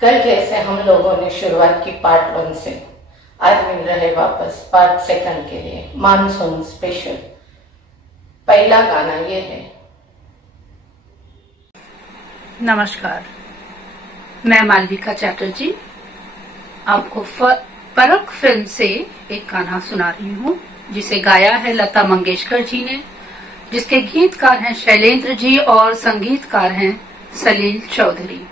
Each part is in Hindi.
कल जैसे हम लोगों ने शुरुआत की पार्ट 1 से, आज मिल रहे वापस पार्ट 2 के लिए मानसून स्पेशल। पहला गाना ये है। नमस्कार, मैं मालविका चैटर्जी आपको परख फिल्म से एक गाना सुना रही हूँ, जिसे गाया है लता मंगेशकर जी ने, जिसके गीतकार हैं शैलेंद्र जी और संगीतकार हैं सलील चौधरी।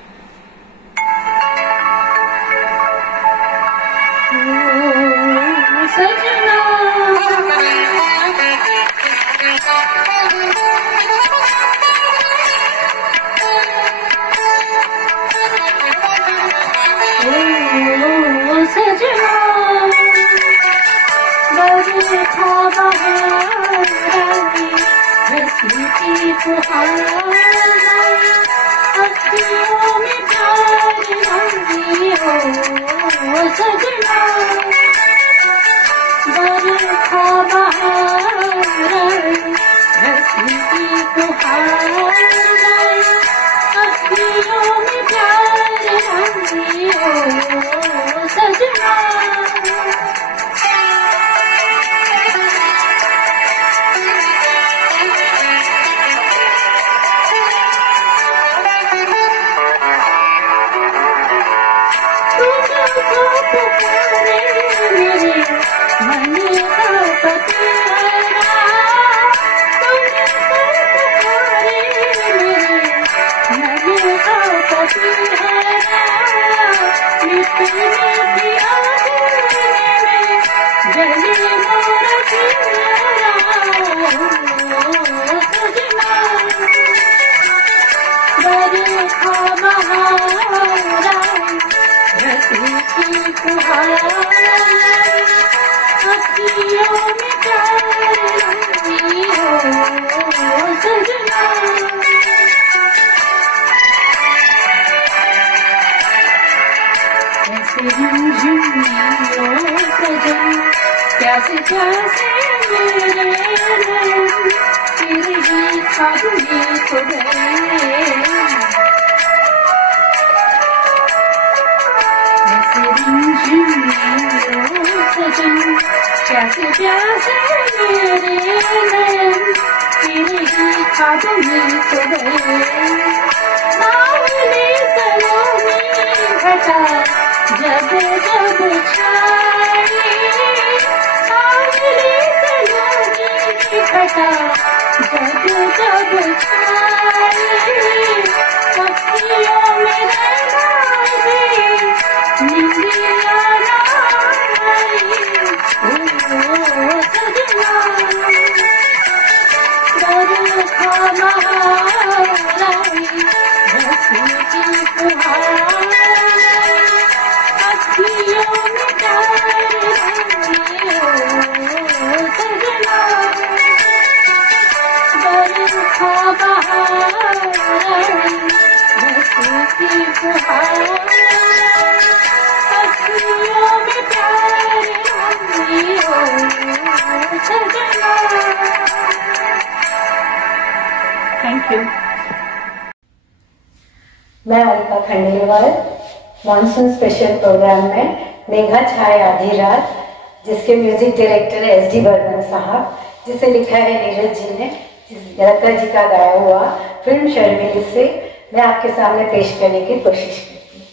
Thank you. मैं Alka Khandelwal monsoon special programme में मेघा छाए आधी रात, जिसके म्यूजिक डायरेक्टर है SD बर्मन साहब, जिसे लिखा है नीरज जी ने, लता जी का गाया हुआ फिल्म शर्मिली से मैं आपके सामने पेश करने की कोशिश करती हूँ।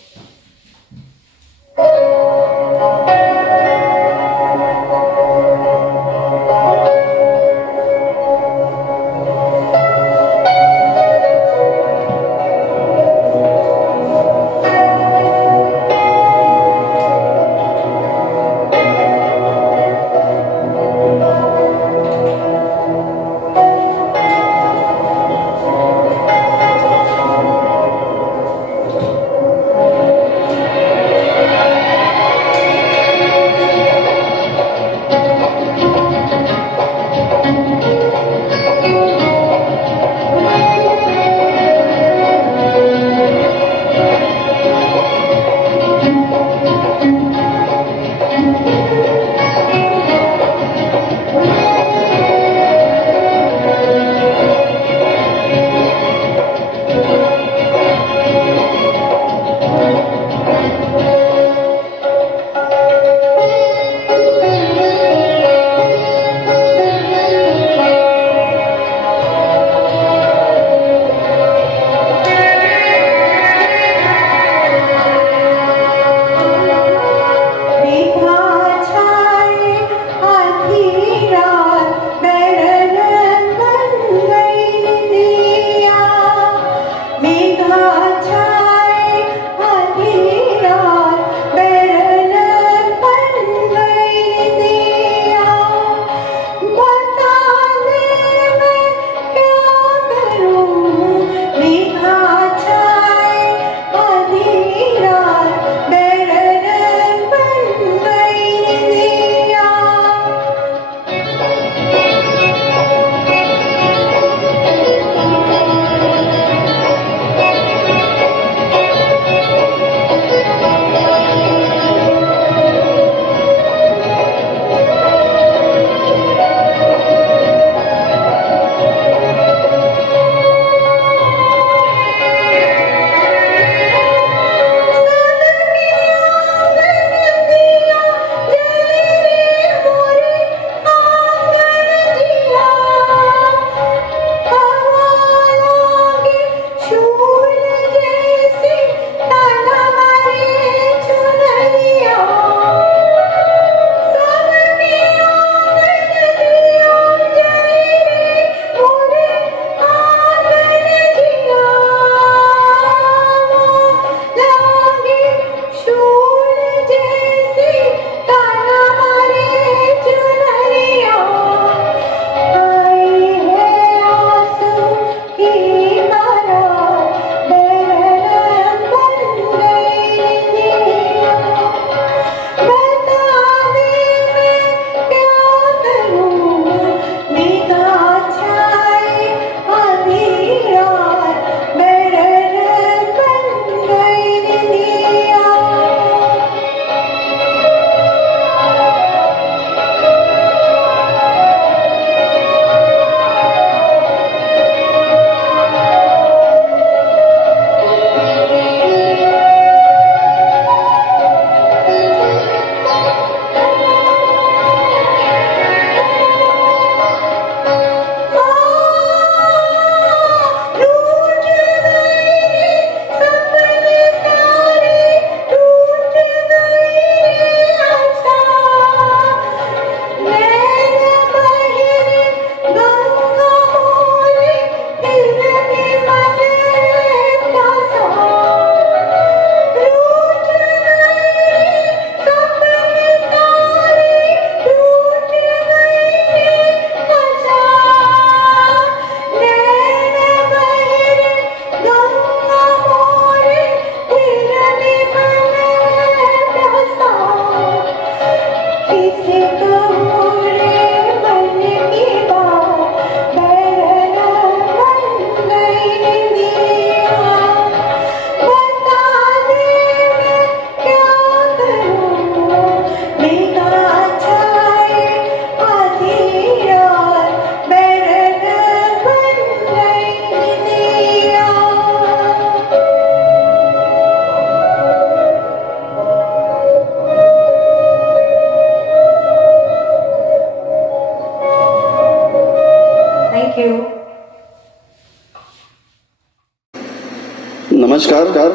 नमस्कार,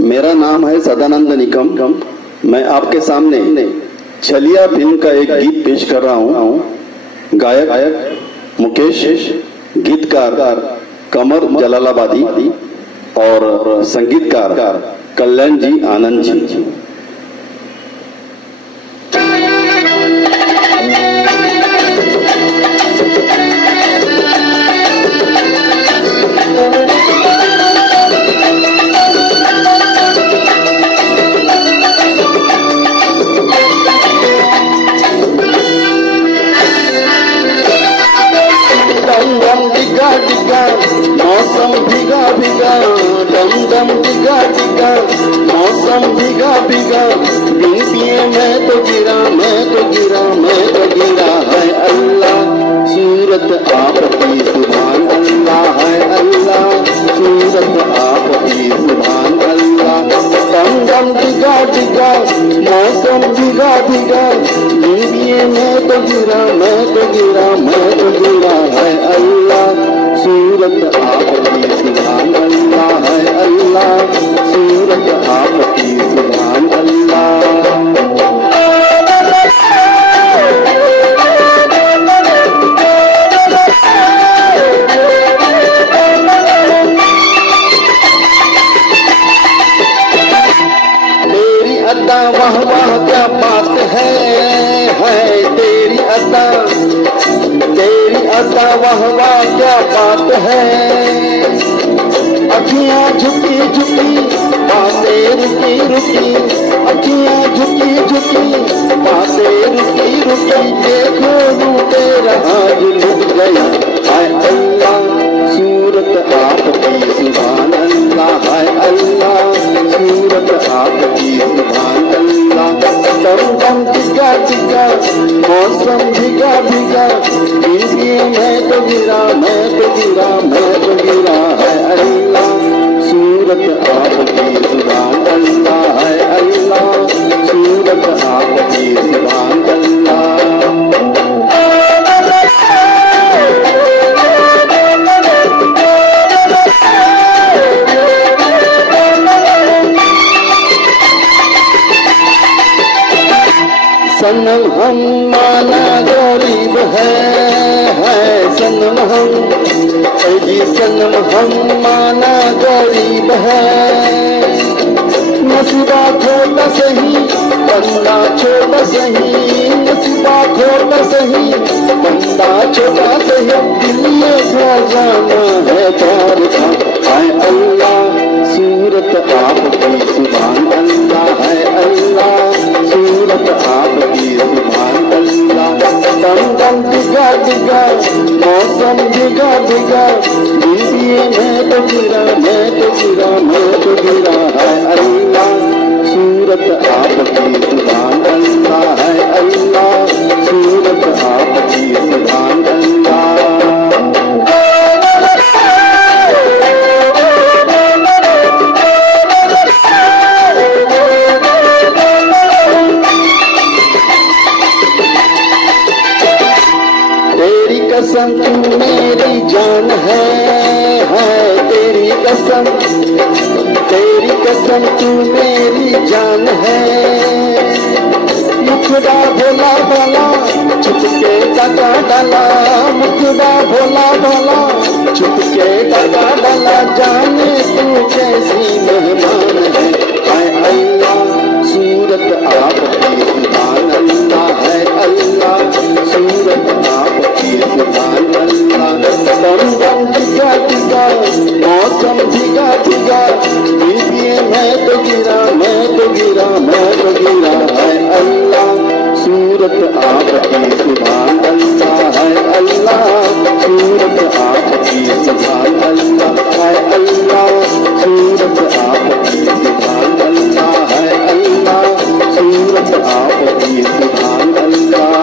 मेरा नाम है सदानंद निकम। मैं आपके सामने छलिया फिल्म का एक गीत पेश कर रहा हूँ। गायक मुकेश, गीतकार कमर जलालाबादी और संगीतकार कल्याण जी आनंद जी। मौसम भीगा भीगा, डम डम भीगा भीगा, मौसम भीगा भीगा, बिन पिए मैं तो गिरा, मैं तो गिरा, मैं तो गिरा। है अल्लाह सूरत आपकी सुभान अल्लाह, है अल्लाह सूरत आपकी सुभान अल्लाह। डम डम भीगा भीगा, मौसम भीगा भीगा, बिन पिए मैं तो गिरा, मैं तो गिरा, मैं तो गिरा। है अल्लाह सूरत आपकी सुभान अल्लाह, है अल्लाह सूरत आपकी सुभान अल्लाह। तेरी अदा वाह वाह क्या बात है तेरी अदा, तेरी अदा वाह वाह क्या बात है। अखियां झुकी झुकी, बातें रुकी रुकी, अखियां झुकी झुकी, बातें रुकी रुकी, देखो रूह तेरा आज लुट गया। है अल्लाह सूरत आपकी सुभान अल्लाह, है अल्लाह सूरत आपकी सुभान अल्लाह। दम दम भीगा भीगा, मौसम भीगा भीगा, दिल मैं तो गिरा, मैं तो गिरा, मैं तो गिरा। है अल्लाह सूरत आपकी सुभान अल्लाह, है अल्लाह सूरत आपकी सुभान अल्लाह। सनम हम माना गरीब है सनम हम, जी सनम हम माना गरीब है। नसीबा छोटा सही, बंदा छोटा सही, नसीबा छोटा सही, बंदा छोटा सही, दिल में खजाना है प्यार का। है अल्लाह सूरत आपकी सुभान अल्लाह, है अल्लाह सूरत आपकी सुभान अल्लाह। दम दम भीगा भीगा, मौसम भीगा भीगा, दिल मैं तो गिरा, मैं तो गिरा, मैं तो गिरा। है अल्लाह सूरत आपकी सुभान अल्लाह, है अल्लाह सूरत आपकी सुभान अल्लाह। कसम तू मेरी जान है तेरी कसम, तेरी कसम तू मेरी जान है। मुखड़ा भोला भोला छुपके डाका डाला, मुखड़ा भोला भोला छुपके डाका डाला, जाने तू कैसी मेहमान है। अल्लाह सूरत आपकी सुभान अल्लाह, है अल्लाह सूरत आपकी सुभान अल्लाह। दम दम भीगा भीगा, मौसम भीगा भीगा, दिल मैं तो गिरा, मैं तो गिरा, मैं तो गिरा। है अल्लाह सूरत आपकी सुभान अल्लाह, है अल्लाह सूरत आपकी सुभान अल्लाह, है अल्लाह सूरत आपकी सुभान अल्लाह, है अल्लाह सूरत आपकी सुभान अल्लाह।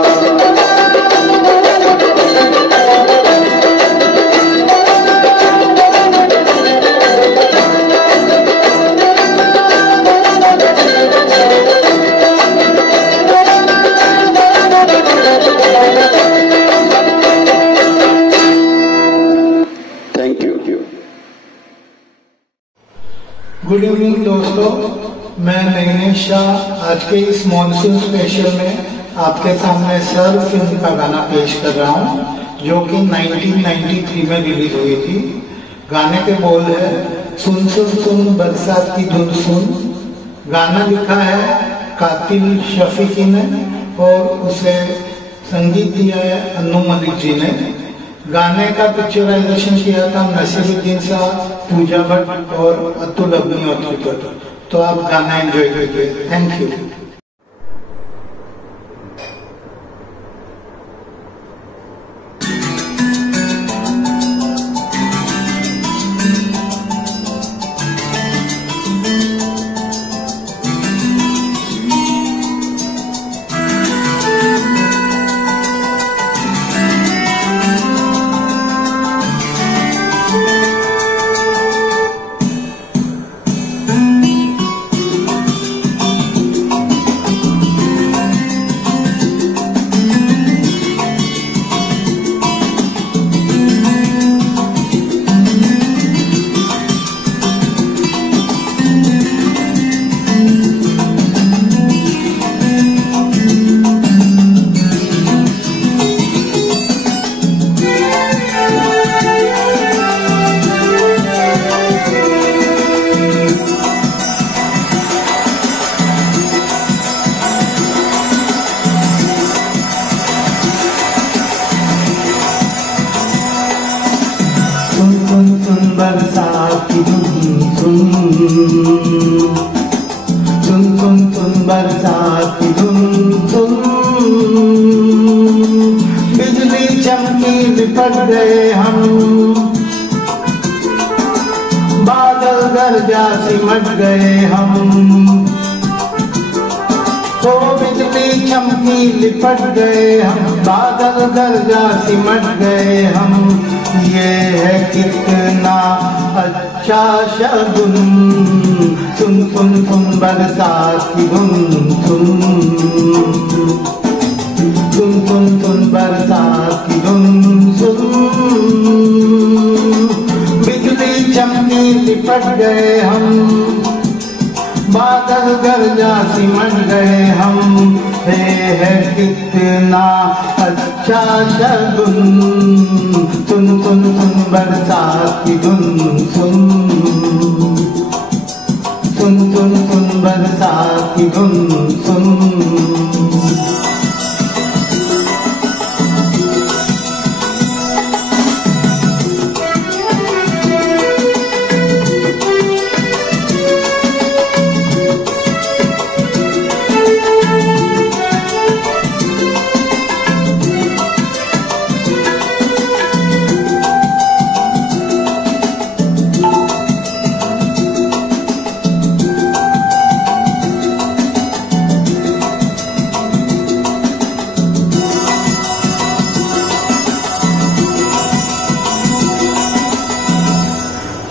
गुड इवनिंग दोस्तों, मैं नैनेश शाह आज के इस मॉनसून स्पेशल में आपके सामने सर्व फिल्म का गाना पेश कर रहा हूँ जो कि 1993 में रिलीज हुई थी। गाने के बोल है सुन सुन सुन बरसात की धुन सुन। गाना लिखा है कातिल शफीकी ने और उसे संगीत दिया है अन्नू मलिक जी ने। गाने का पिक्चराइजेशन किया था नसीरुद्दीन साहब, पूजा भट्ट और अतुल अग्निहोत्री पर। तो आप गाना एंजॉय कीजिए। Thank you. बरसात की धुन सुन, सुन सुन सुन बरसात की धुन सुन। बिजली चमकी लिपट गए हम, बादल गरजा सिमट गए हम। तो बिजली चमकी लिपट गए हम, बादल गरजा सिमट गए हम। ये है कितना अच्छा शगुन, सुन सुन सुन बरसात की धुन सुन, सुन सुन सुन बरसात की धुन सुन। बिजली चमकी लिपट गए हम, बादल गरजा सिमट गए हम। है कितना अच्छा शगुन, सुन सुन सुन बरसात की धुन सुन, सुन सुन सुन बरसात की धुन सुन।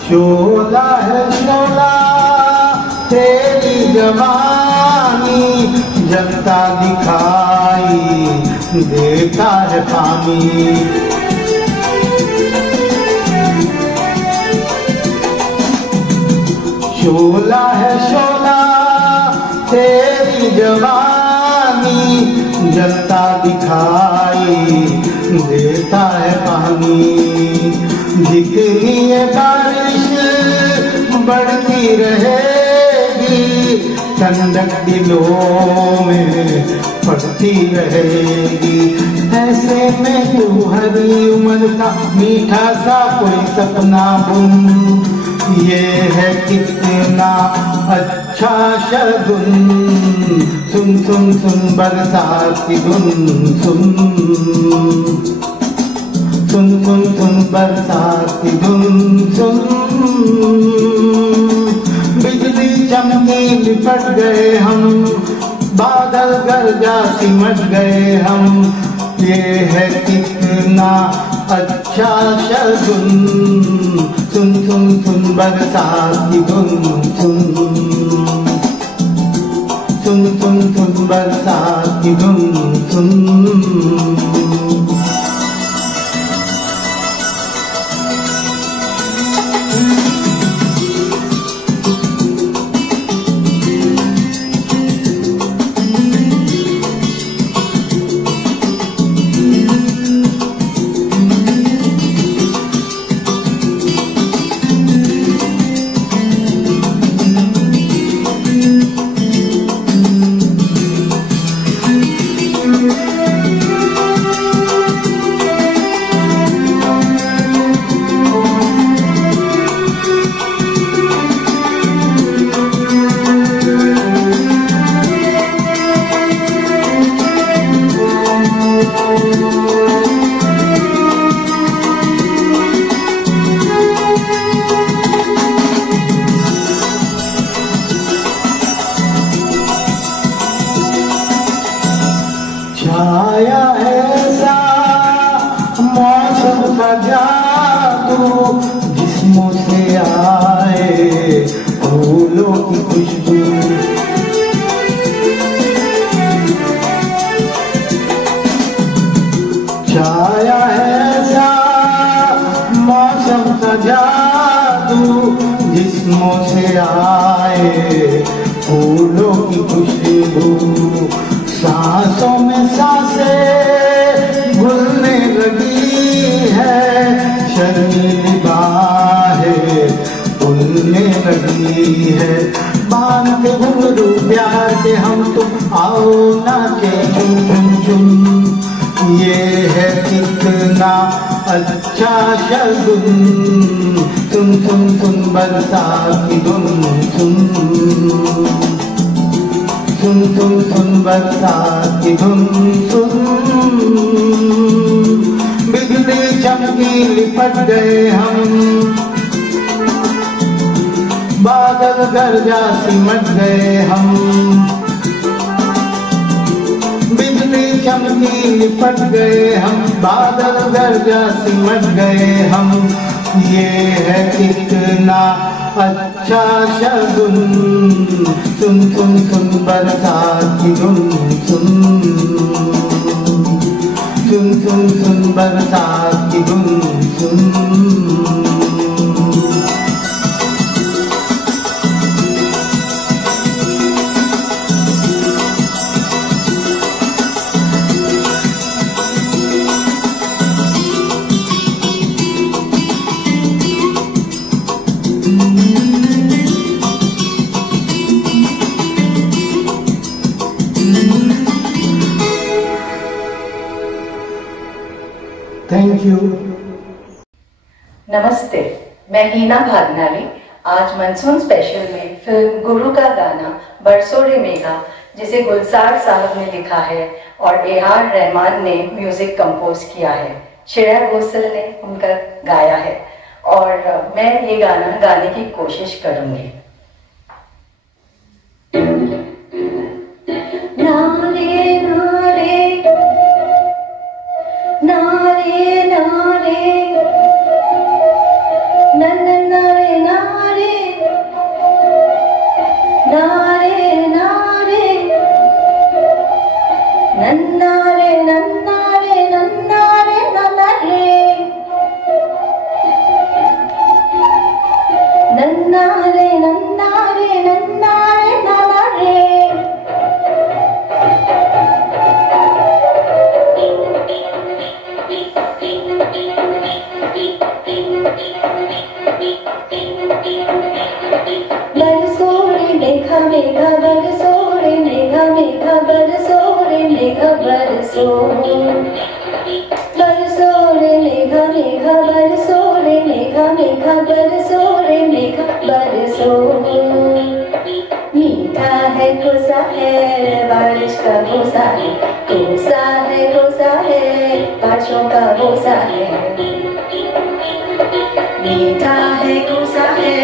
शोला है शोला तेरी जवानी, जलता दिखाई देता है पानी। शोला है शोला तेरी जवानी, जलता दिखाई देता है पानी। जितनी ये बारिश बढ़ती रहेगी, ठंडक दिलों में पड़ती रहेगी। ऐसे में तू हरी उम्र का मीठा सा कोई सपना बुन। ये है कितना अच्छा शगुन, सुन सुन सुन बरसात की धुन सुन, सुन सुन सुन बरसात की धुन सुन। बिजली चमकी लिपट गए हम, बादल गरजा सिमट गए हम। ये है कितना अच्छा शगुन, सुन सुन सुन बरसात की धुन सुन, सुन सुन सुन बरसात की धुन सुन। छाया ऐसा मौसम का जादू जिस्मों से आए फूलों की खुशबू। छाया ऐसा मौसम का जादू जिस्मों से आए फूलों की खुशबू। सांसों में सांसें घुलने लगी है, शर्मीली बाहें भूलने लगी है। बांध के घुंघरू प्यार के हम तुम आओ नाचे झुम झुम झुम। ये है कितना अच्छा शगुन, सुन सुन सुन बरसात की धुन सुन, सुन सुन सुन बरसात की धुन सुन। बिजली चमकी लिपट गए हम, बादल गरजा सिमट गए हम। बिजली चमकी लिपट गए हम, बादल गरजा सिमट गए हम। ये है कितना अच्छा शगुन, सुन सुन सुन बरसात की धुन सुन, सुन सुन सुन बरसात की धुन सुन। Thank you. नमस्ते, मैं हीना भागनाली। आज मानसून स्पेशल में फिल्म गुरु का गाना बरसों रे मेघा, जिसे गुलजार साहब ने लिखा है और AR रहमान ने म्यूजिक कंपोज किया है, श्रेया घोषाल ने उनका गाया है और मैं ये गाना गाने की कोशिश करूंगी। नारे नारे नारे नारे नारे नारे नारे नारे नन्नारे नन्नारे नन्नारे नन्नारे नन्नारे नन्नारे नन्नारे नन्नारे। बरसो रे मेघा मेघा बरसो रे मेघा मेघा बरसो रे मेघा बरसो, बरसो रे मेघा मेघा बरसो रे मेघा मेघा बरसो रे मेघा बरसो। मीठा है कोसा है बारिश का भूसा है, कोसा है बारिशों का भूसा है। मीठा है कोसा है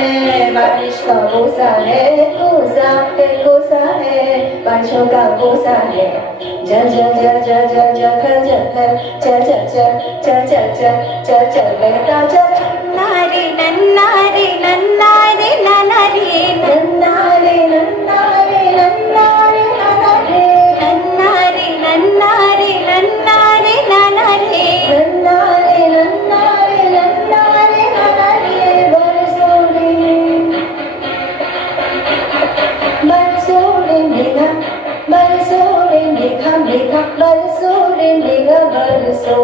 बारिश का भूसा है, कोसा है बारिशों का भूसा है। जल जल जल जल जल जल जल चल चल चल चल चल चल चल चल बहता चल। नारे नन्नारे नन्नारे नन्नारे नन्नारे नन्नारे नन्नारे नन्नारे नन्नारे नन्नारे नन्नारे नन्नारे नन्नारे नन्नारे नन्नारे नन्नारे। बरसो रे मेघा बरसो रे मेघा मेघा बरसो रे मेघा बरसो।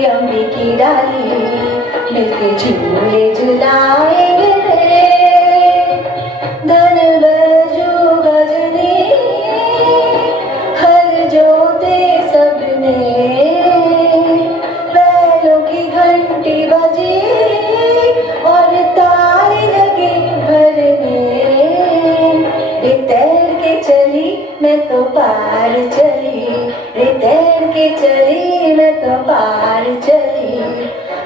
डाली अम्बी की डाली, मिलके झूले झुलाएंगे रे। धन बजू गजनी हर जोते सबने, बैलों की घंटी बजी और ताली लगी भरने। रे तैर के चली मैं तो पार चली, रे तैर के चली मैं तो पार चली,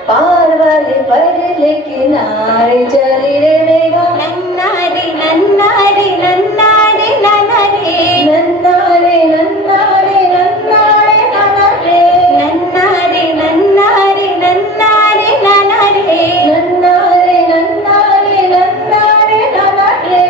पार वाले पर लेके नारे चली रे मेघा। नन्ना रे नन्ना रे नन्ना रे नन्ना रे, नन्ना रे नन्ना रे नन्ना रे नन्ना रे, नन्ना रे नन्ना रे नन्ना रे नन्ना रे, नन्ना रे नन्ना रे नन्ना रे नन्ना रे।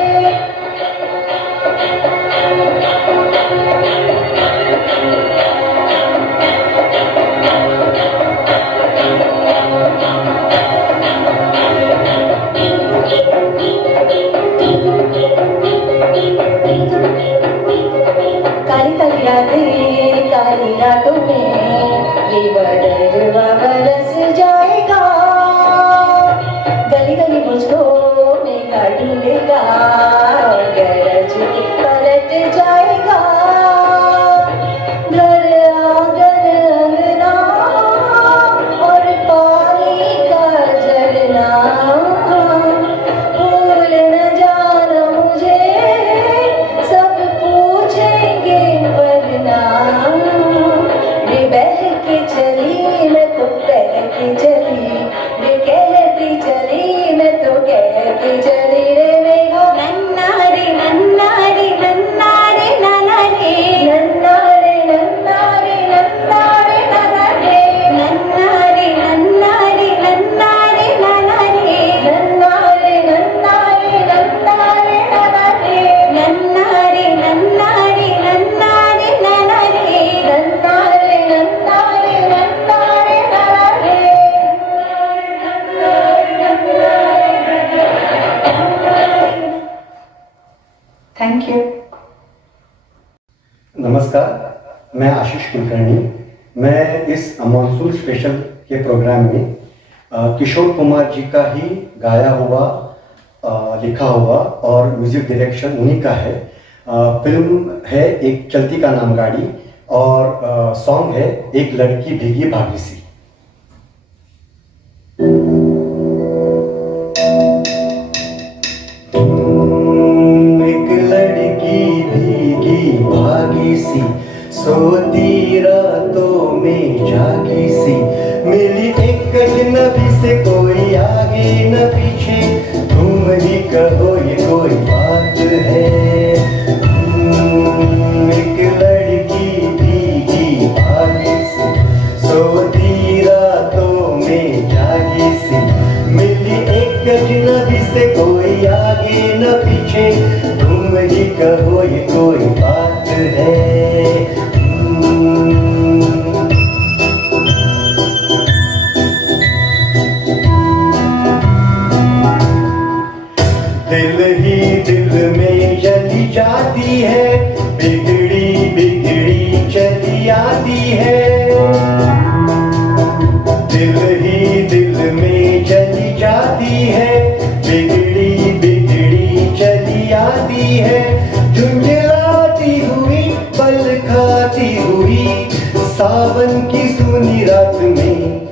काली रातों में ये बदरवा बरस जाएगा, गली गली मुझको मेघा ढूंढेगा और गरज के पलट जाएगा। घर आंगन अंगना और पानी का झरना, भूल न जाना मुझे सब पूछेंगे वरना। रे बह के चली मैं तो बह के चली, रे कहती चली मैं तो कहती चली रे मेघा। नन्ना रे नन्ना रे नन्ना रे नन्ना रे, नन्ना रे नन्ना रे नन्ना रे नन्ना रे, नन्ना रे नन्ना रे नन्ना रे नन्ना रे, नन्ना रे नन्ना रे नन्ना रे नन्ना रे, नन्ना रे नन्ना रे नन्ना रे नन्ना रे, नन्ना रे नन्ना रे नन्ना रे नन्ना रे। Thank you. नमस्कार, मैं आशीष कुलकर्णी। मैं इस मानसून स्पेशल के प्रोग्राम में किशोर कुमार जी का ही गाया हुआ, लिखा हुआ और म्यूजिक डायरेक्शन उन्हीं का है। फिल्म है एक चलती का नाम गाड़ी और सॉन्ग है एक लड़की भीगी भागी सी। एक लड़की भीगी भागी सी, सोती रातों में जागी सी, मिली एक अजनबी से कोई आगे न पीछे, तुम ही कहो ये कोई बात है। एक लड़की भीगी भागी सी, सोती रातों में जागी सी, मिली एक अजनबी से कोई आगे न पीछे, तुम ही कहो ये कोई बात है। दिल ही दिल में जली जाती है, बिगड़ी बिगड़ी चली आती है। दिल ही दिल में जली जाती है, बिगड़ी बिगड़ी चली आती है। झुंझलाती हुई पल खाती हुई, सावन की सुनी रात में,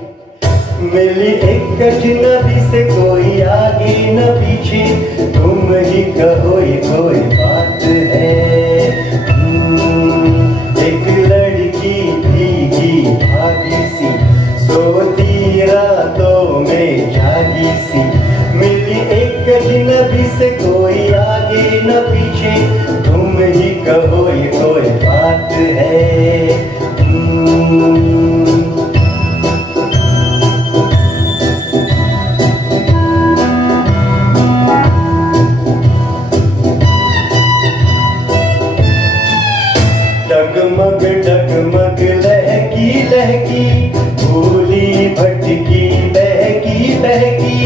मिली एक अजनबी से कोई आगे न पीछे, तुम ही कहो ये कोई बात है। एक लड़की भीगी भागी सी, सोती रातों में जागी सी, मिली एक अजनबी से कोई आगे न पीछे, तुम ही कहो ये कोई बात है। डगमग डगमग लहकी लहकी, भूली भटकी बहकी बहकी,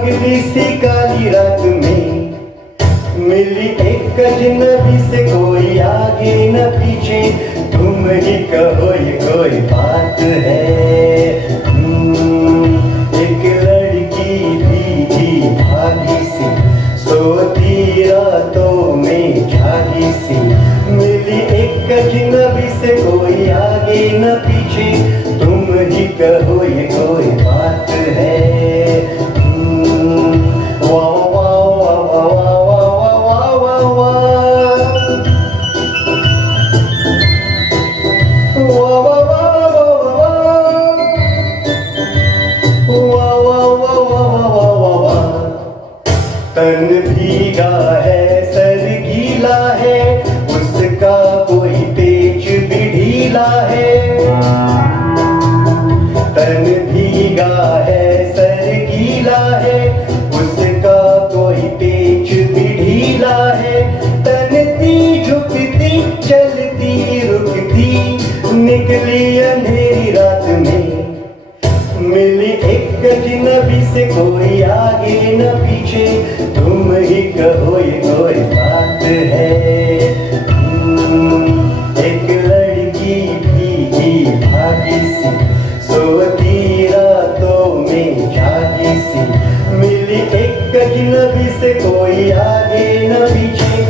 पगली सी काली रात में मिली एक अजनबी से, कोई आगे न पीछे, तुम ही कहो ये कोई बात है। एक लड़की भीगी भागी सी, सोती रातों में जागी सी, मिली एक अजनबी से, कोई आगे न पीछे, तुम ही कहो ये कोई बात है। तन भीगा है सर गीला है, उसका कोई पेच भी ढीला है। तन भीगा है सर गीला है, उसका कोई पेच भी ढीला है। तनती झुकती चलती रुकती, निकली अंधेरी रात में, मिली एक अजनबी से, कोई आगे न पीछे, तुम ही कहो ये कोई बात है। एक लड़की भीगी भागी सी, सोती रातों में जागी सी, मिली एक अजनबी से, कोई आगे न पीछे,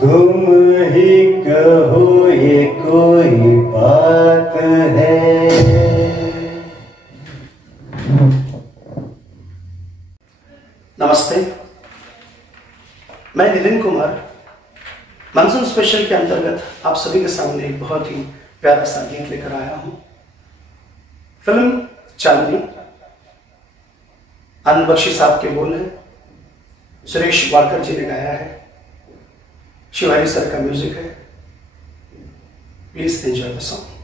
तुम ही कहो ये कोई बात है। नमस्ते, मैं नितिन कुमार मानसून स्पेशल के अंतर्गत आप सभी के सामने एक बहुत ही प्यारा सा गीत लेकर आया हूं। फिल्म चांदनी, आनंद बख्शी साहब के बोल हैं, सुरेश वाडकर जी ने गाया है, शिवाजी सर का म्यूजिक है। Please enjoy the song.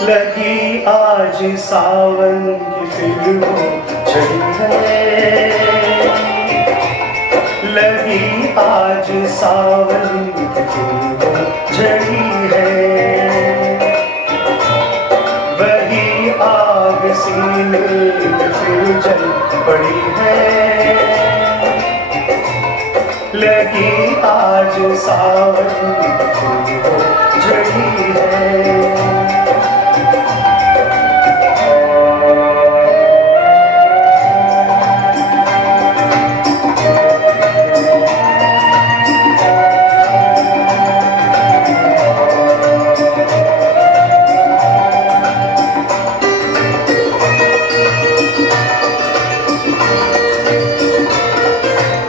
लगी आज सावन की फिल्मों छड़ी है, लगी आज सावन की फिल्मों झड़ी है। वही आग सीने में फिर जल पड़ी है, लगी आज सावन की फिल्मों झड़ी है।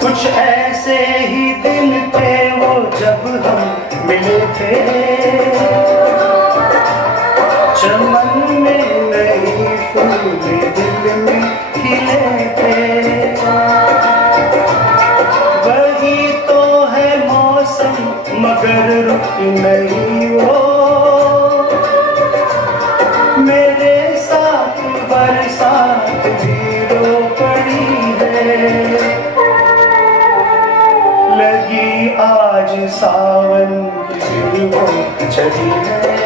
कुछ ऐसे ही दिन थे वो जब हम मिले थे, चमन में नई फूल दिल में खिले थे। वही तो है मौसम मगर रुक नहीं वो, मेरे साथ बरसात भी रो पड़ी है। लगी आज सावन की फिल्मों छड़ी है,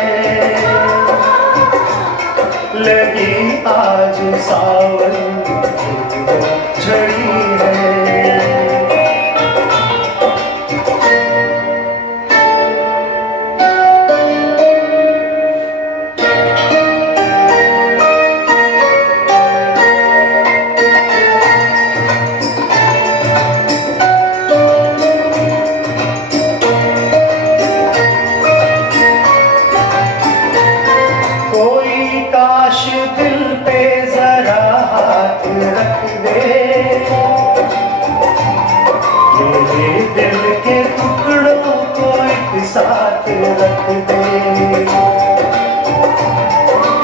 लगी आज सावन की फिल्मों छड़ी है। काश दिल पे जरा हाथ रख दे, मेरे दिल के टुकड़ों को एक साथ रख दे।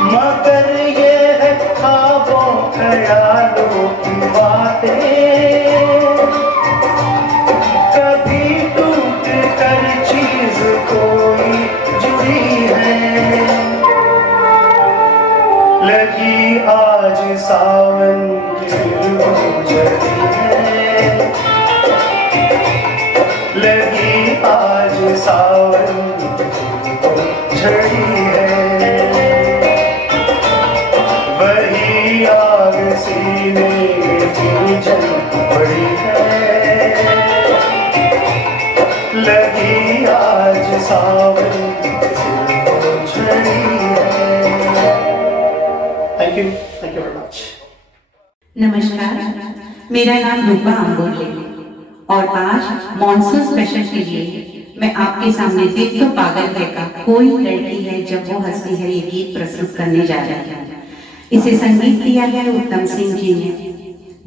मगर ये है ख्वाबों ख्यालों की बातें, सावन की झड़ी है, लगी आज सावन की झड़ी है, वही आग सीने की जल पड़ी है, लगी आज सावन की झड़ी है। Thank you very much. नमस्कार, मेरा नाम रूपा आंबोले और आज मॉनसून स्पेशल के लिए मैं आपके सामने दिल तो पागल है का कोई लड़की है जब वो हंसती है ये गीत प्रस्तुत करने जा रहा है। इसे संगीत दिया है उत्तम सिंह जी ने,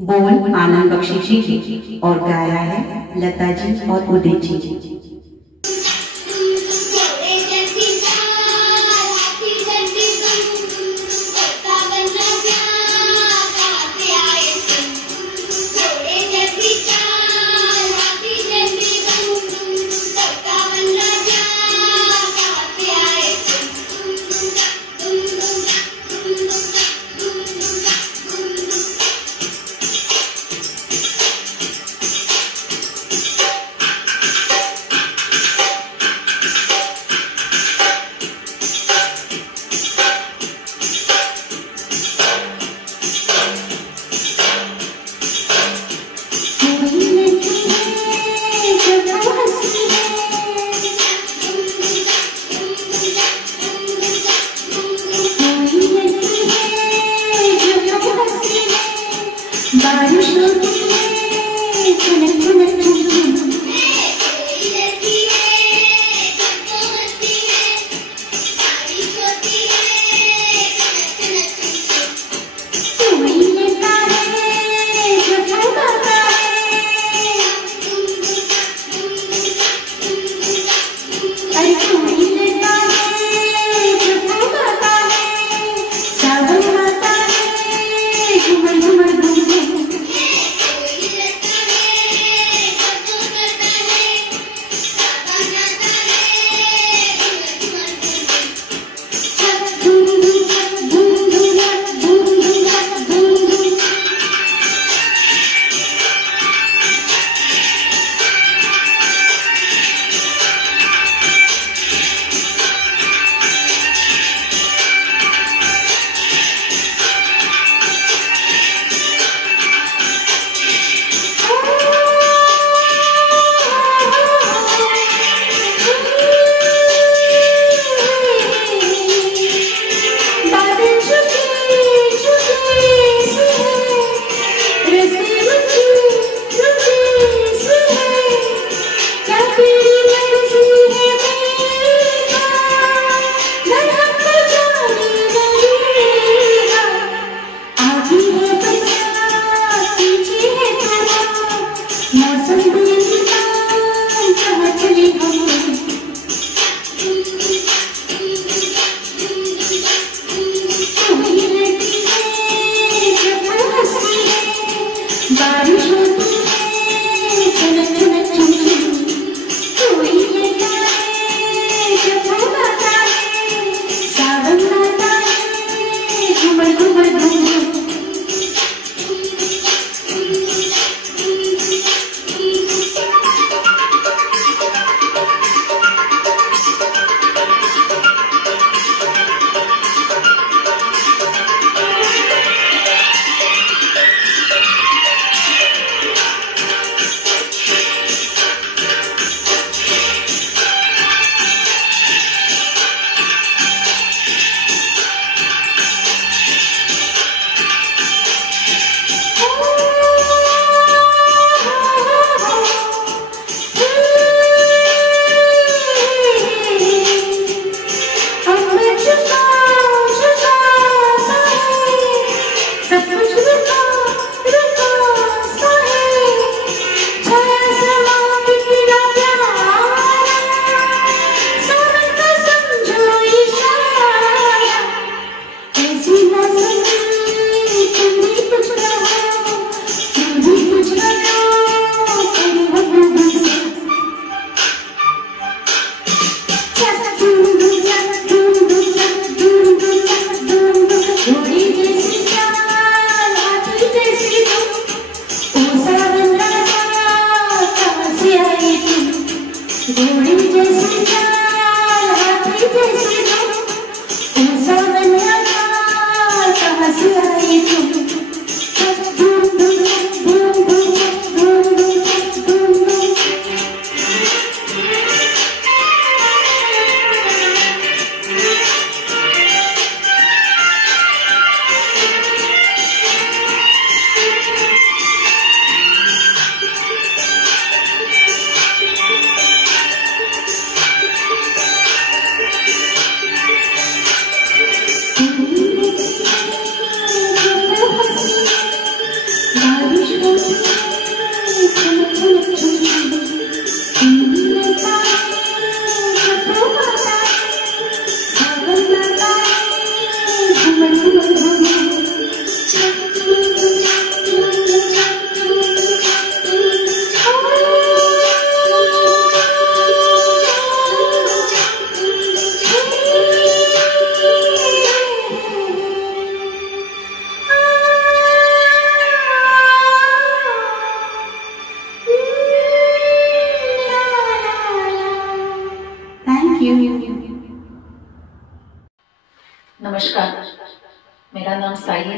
बोल आनंद बख्शी जी और गाया है लता जी और उदित जी।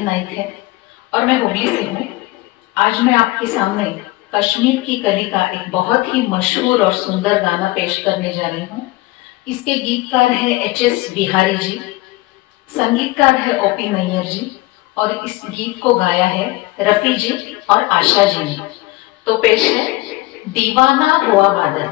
नाइक है और मैं हुगली से हूँ। आज मैं आपके सामने कश्मीर की कली का एक बहुत ही मशहूर और सुंदर गाना पेश करने जा रही हूँ। इसके गीतकार है एच.एस. बिहारी जी, संगीतकार है ओ.पी. नैयर जी और इस गीत को गाया है रफी जी और आशा जी ने। तो पेश है दीवाना हुआ बादल।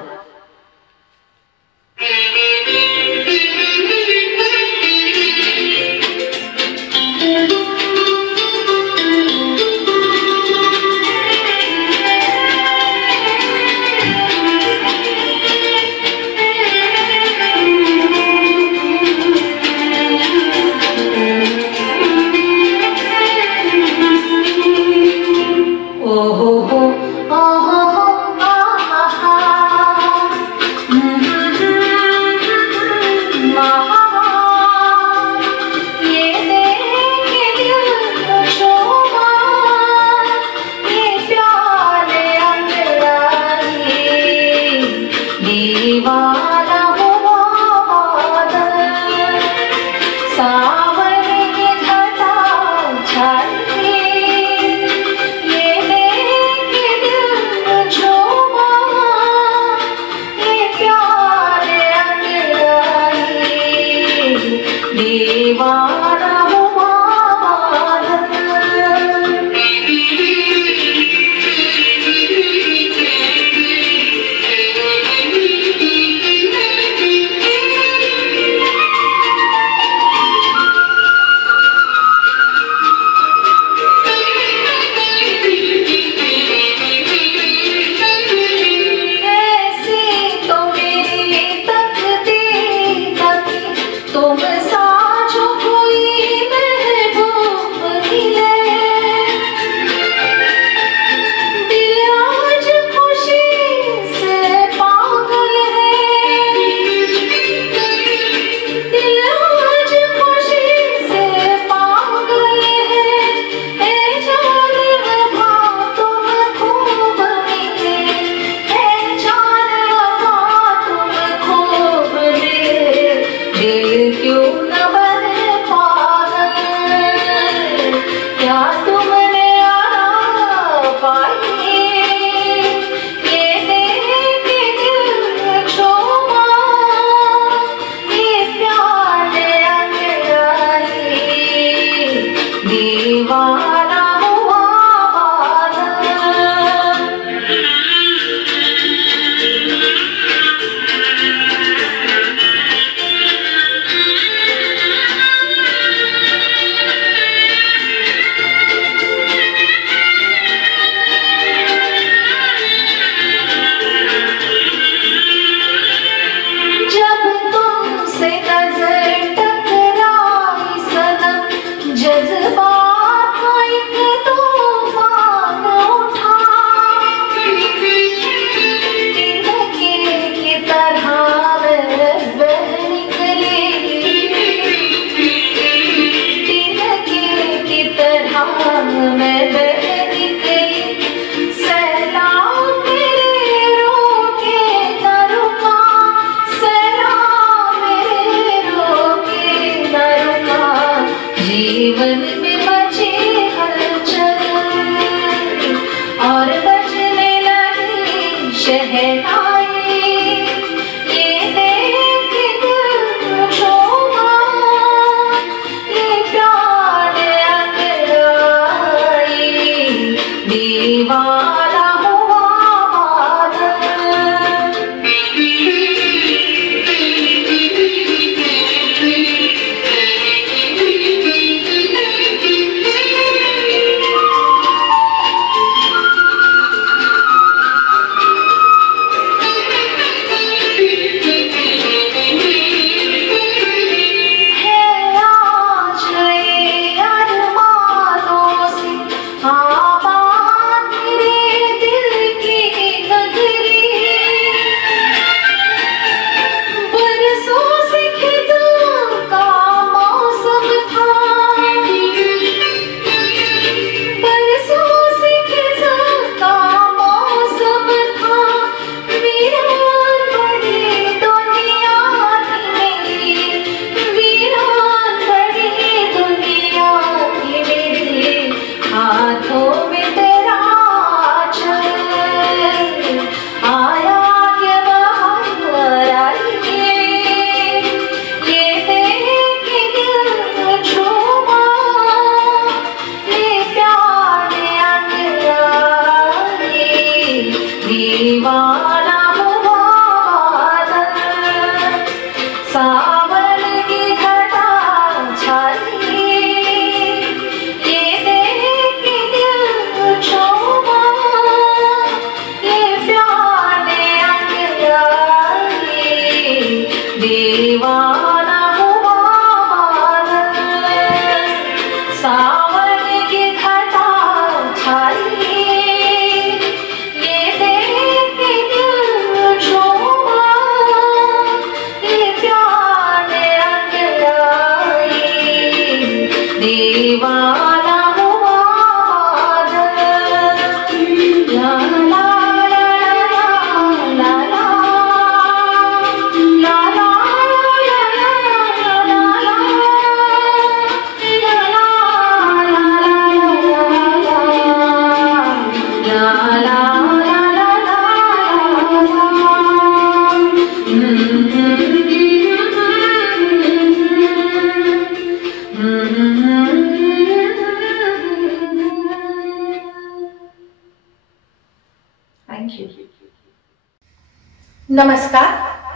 नमस्कार,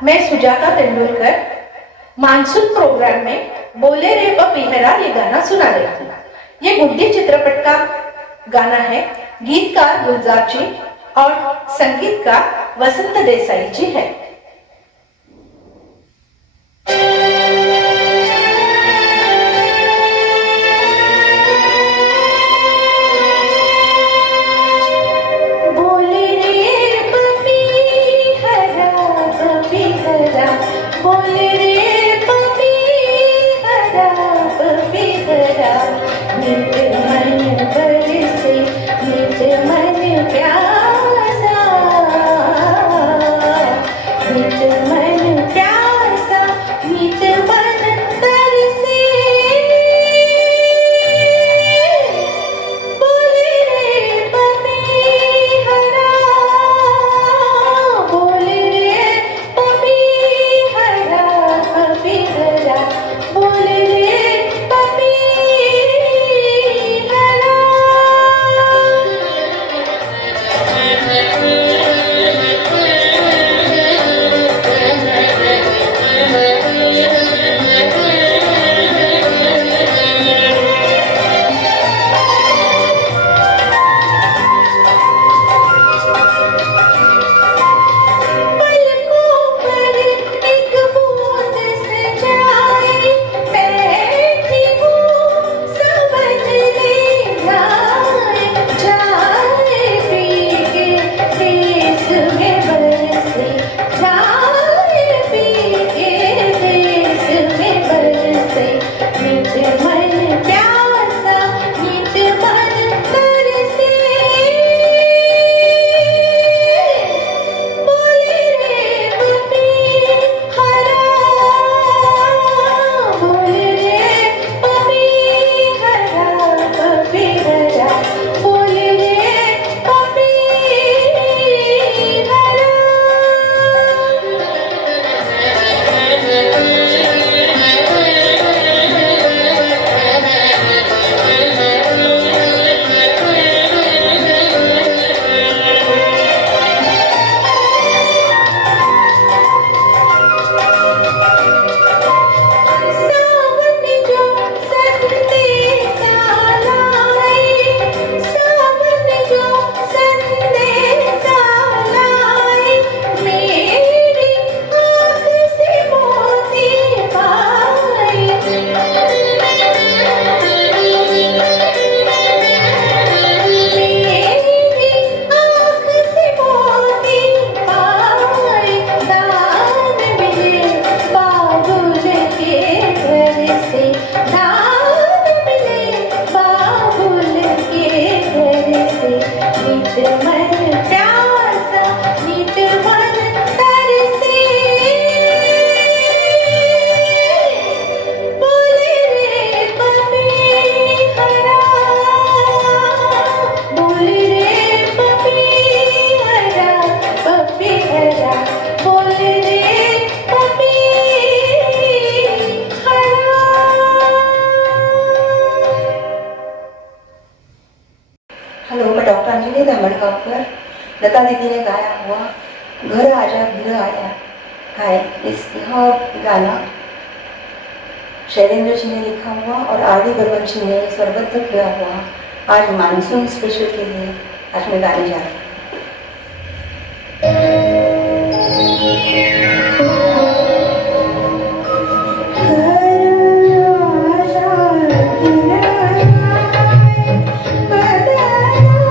मैं सुजाता तेंदुलकर मानसून प्रोग्राम में बोले रे पिहरा ये गाना सुना रही हूँ। ये गुड्डी चित्रपट का गाना है। गीतकार गुलजार जी और संगीतकार वसंत देसाई जी है। लता दीदी ने गाया हुआ घर आजा घर आया है यह गाना शैलेंद्र जी ने लिखा हुआ और आर.डी. बर्मन जी ने स्वरबद्ध किया हुआ आज मानसून स्पेशल के लिए आज मैं गाने जा रही हूँ। Bye.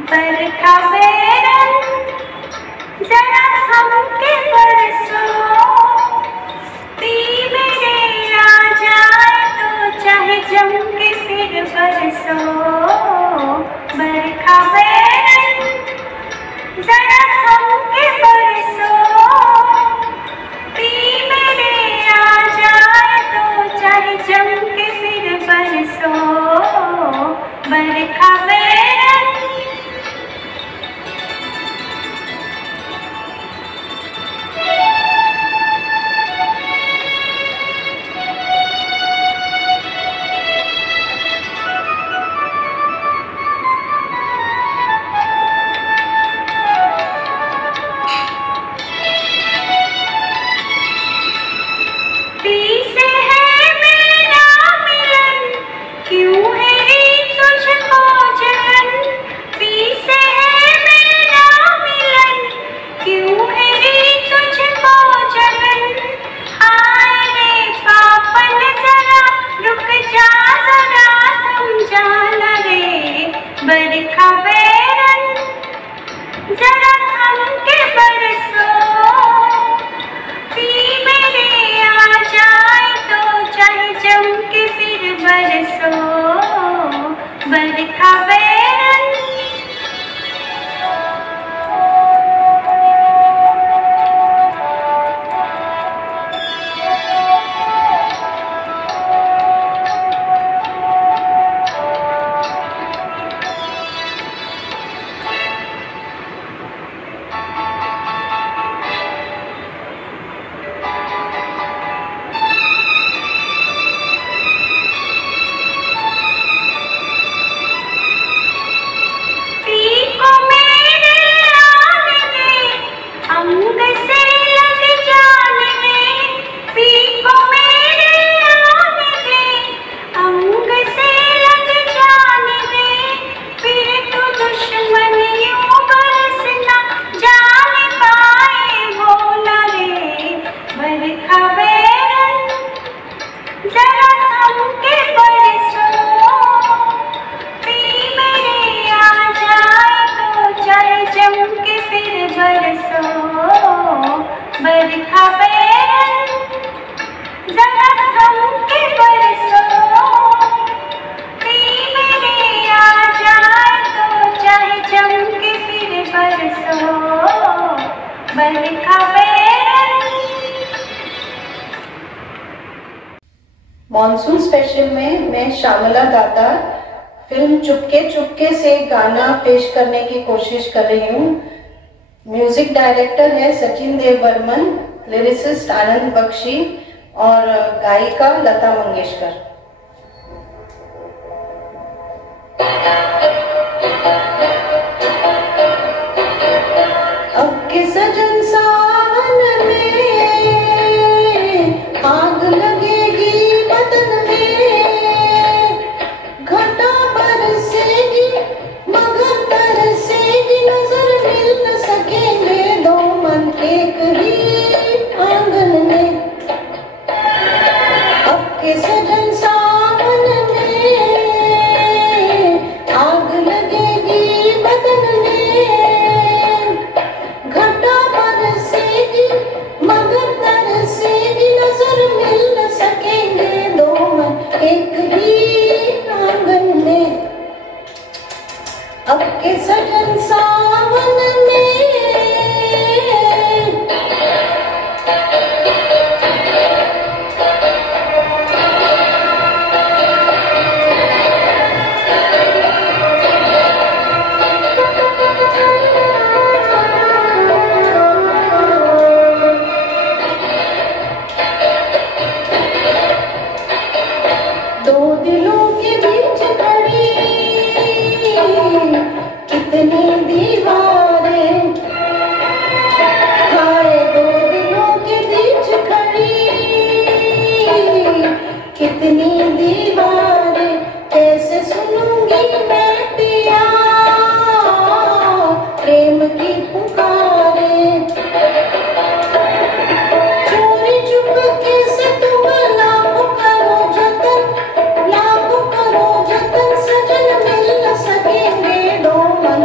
बरखा बेरन जरा हमके बरसो, पी मेरे आ जाए तो चाहे जम के फिर बरसो। बरखा बेरन जरा हमके बरसो, पी मेरे आ जाए तो चाहे जम के फिर बरसो। बरखा बेरन बरखा बेरन जरा हमके बरसो, पी मेरे आ जाए तो चाहे जम के फिर बरसो। बरखा बेरन बरखा बेरन जरा हमके बरसो, पी मेरे आ जाए तो चाहे जम के फिर बरसो। बरखा बेरन मॉनसून स्पेशल में मैं श्यामला दातार फिल्म चुपके चुपके से गाना पेश करने की कोशिश कर रही हूँ। म्यूजिक डायरेक्टर है सचिन देव बर्मन, लिरिसिस्ट आनंद बख्शी और गायिका लता मंगेशकर। अब के सजन सावन में आग लगेगी बदन में, घटा बरसेगी मगर तरसेगी, नजर मिल न सकेंगे दो मन एक ही आंगन में। अब के सजन सावन में आग लगेगी बदन में, घटा बरसेगी मगर तरसेगी, नजर मिल न सकेंगे दो मन एक ही आंगन में। अब के सजन सावन में दो दिलों के बीच खड़ी कितनी दीवारें, हाय दो दिलों के बीच खड़ी कितनी दीवारें, कैसे सुनूंगी मैं पिया प्रेम की पुकारें। चोरी चुपके से तुम लाखों करो जतन, लाखों करो जतन, सजन मिल न सकेंगे दो मन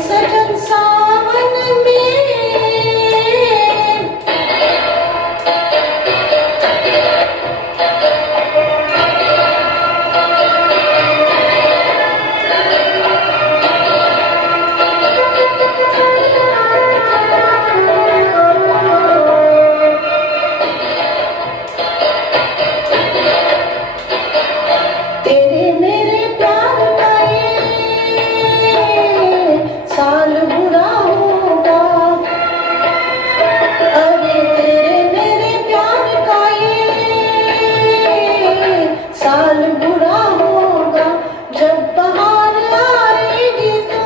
सजन सावन में तेरे मेरे प्यार का ये साल बुरा होगा। अरे तेरे मेरे प्यार का ये साल बुरा होगा। जब बहार आएगी तो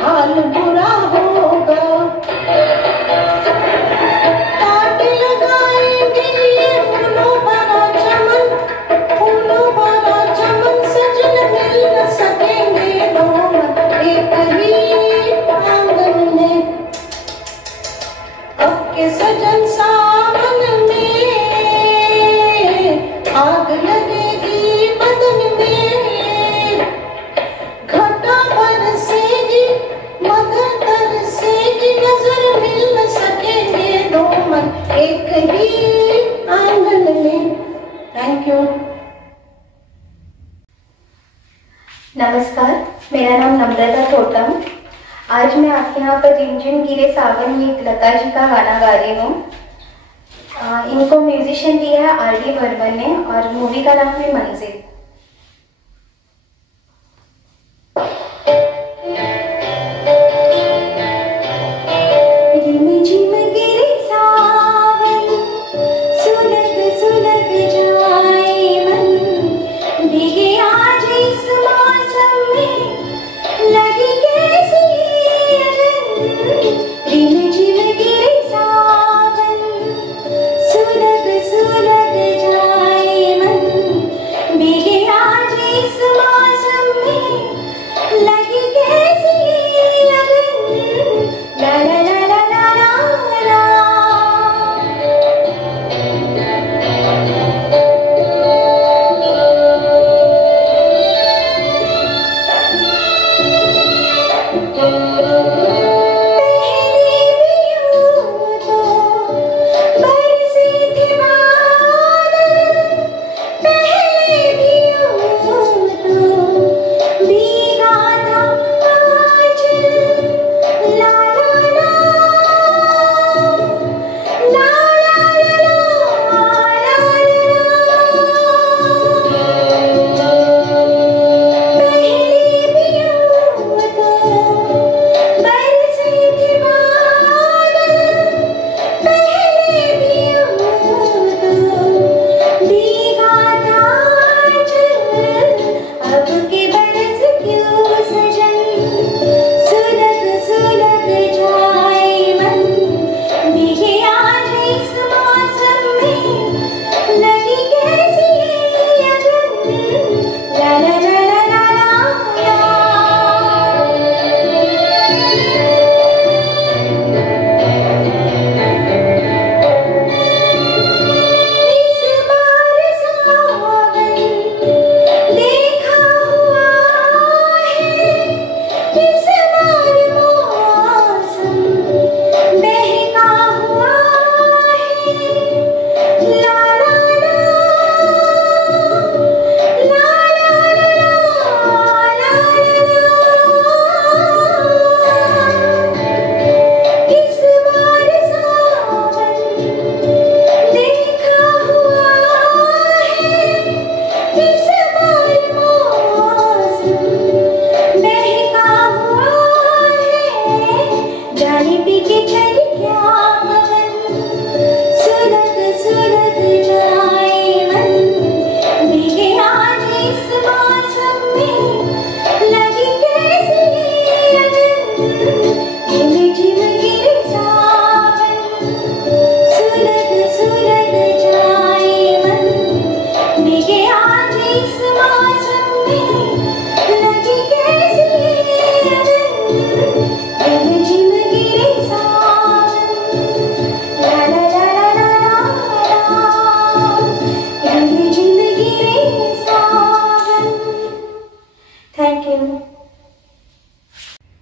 हाल बुरा होगा। काट लगाएंगे ये फूलों भरा चमन, फूलों भरा चमन, सजन मिल न सकेंगे दोनों एक ही आंगन में। अब के सजन सावन में आग लगेगी बदन में। घटा बरसेगी मगर तरसेगी, नजर मिल न सकेंगे दो मन एक ही आंगन में। Thank you. नमस्कार, मेरा नाम नम्रता टोटम। आज मैं आपके यहाँ पर रिमझिम गिरे सावन ये लता जी का गाना गा रही हूँ। इनको म्यूजिशियन दिया है आर.डी. बर्मन ने और मूवी का नाम है मंजिल। रिमझिम गिरे सावन, सुलग सुलग जाए मन, भीगे आज इस मौसम में लगी कैसी अगन। रिमझिम गिरे सावन, सुलग सुलग जाए मन, भीगे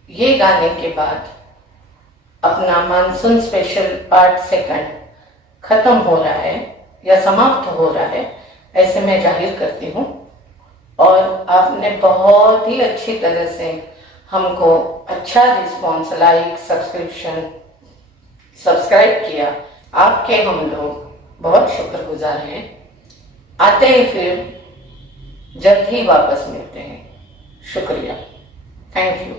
ये गाने के बाद अपना मानसून स्पेशल पार्ट 2 खत्म हो रहा है या समाप्त हो रहा है, ऐसे मैं जाहिर करती हूँ। और आपने बहुत ही अच्छी तरह से हमको अच्छा रिस्पॉन्स, लाइक, सब्सक्राइब किया। आपके हम लोग बहुत शुक्रगुजार हैं। आते हैं, फिर जल्द ही वापस मिलते हैं। शुक्रिया, थैंक यू।